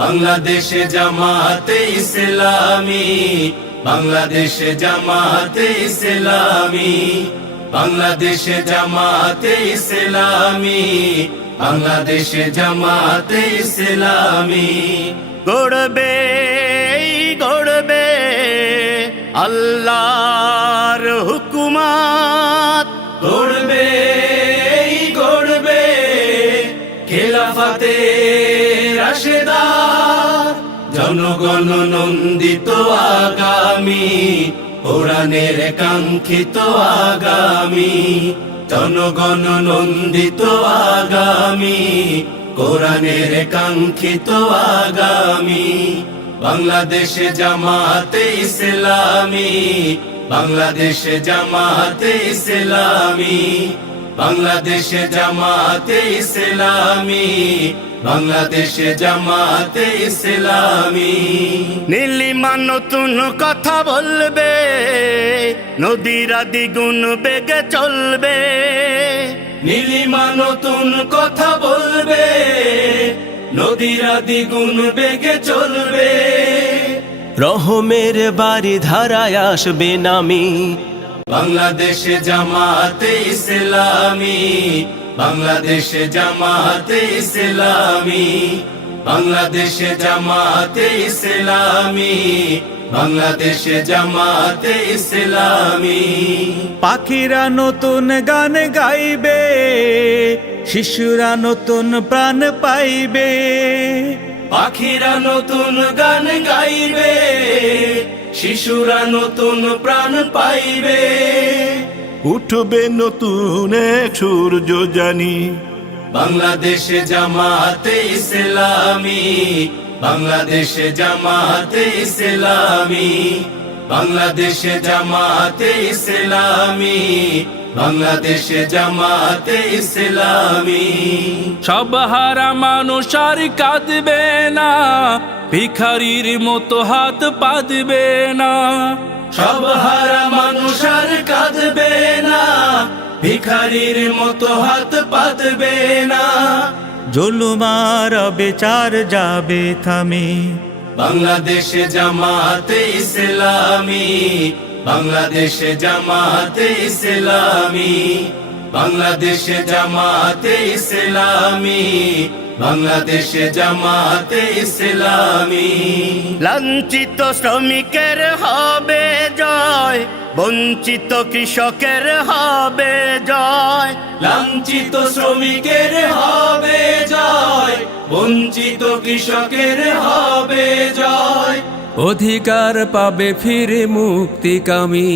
বাংলাদেশে জামাতে ইসলামী, বাংলাদেশে জামাতে ইসলামী, বাংলাদেশে জামাতে ইসলামী, বাংলাদেশে জামাতে ইসলামী। গড়বে গড়বে আল্লাহর হুকুমত, গড়বে গড়বে খেলাফতে রাশেদা, জনগণ নন্দিত আগামী, কোরআনের কাঙ্ক্ষিত আগামী, জনগণ নন্দিত আগামী, কোরআনের কাঙ্ক্ষিত আগামী। বাংলাদেশে জামাতে ইসলামী, বাংলাদেশে জামাতে ইসলামী, বাংলাদেশে জামাতে ইসলামী, বাংলাদেশে জামাতে ইসলামী। নীলিমা নতুন কথা বলবে, নদীরা দ্বিগুণ বেগে চলবে, নীলিমা নতুন কথা বলবে, নদীরা দ্বিগুণ বেগে চলবে। রহমের বাড়ি ধারায় আসবে নামি, বাংলাদেশে জামাতে ইসলামী, বাংলাদেশে জামাতে ইসলামী, বাংলাদেশে জামাতে ইসলামী, বাংলাদেশে জামাতে ইসলামী। পাখিরা নতুন গান গাইবে, শিশুরা নতুন প্রাণ পাইবে, পাখিরা নতুন গান গাইবে, শিশুরা নতুন প্রাণ পাইবে। উঠবে নতুন এক সূর্য জানি, বাংলাদেশে জামাতে ইসলামী, বাংলাদেশে জামাতে ইসলামী, বাংলাদেশে জামাতে ইসলামী, বাংলাদেশে জামাতে ইসলামী। সব হারা মানুষ আর কাঁদবে না, ভিখারির মতো হাত পাতবে না, সব হারা মানুষ আর কাঁদবে না, ভিখারির মতো হাত পাতবে না। জুলুমার বিচার যাবে থামে, বাংলাদেশে জামাতে ইসলামী, বাংলাদেশে জামাতে ইসলামী, বাংলাদেশে জামাতে ইসলামী, বাংলাদেশে জামাতে ইসলামী। লাঞ্ছিত শ্রমিকের হবে জয়, বঞ্চিত কৃষকের হবে জয়, লাঞ্ছিত শ্রমিকের হবে জয়, বঞ্চিত কৃষকের হবে জয়। অধিকার পাবে ফিরে মুক্তিকামী,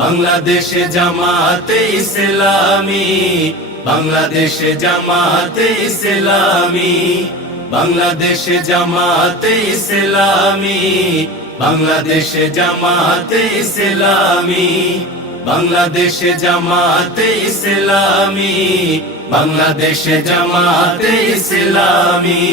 বাংলাদেশে জামাতে ইসলামী, বাংলাদেশে জামাতে ইসলামী, বাংলাদেশে জামাতে ইসলামী, বাংলাদেশে জামাতে ইসলামী, বাংলাদেশে জামাতে ইসলামী, বাংলাদেশে জামাতে ইসলামী।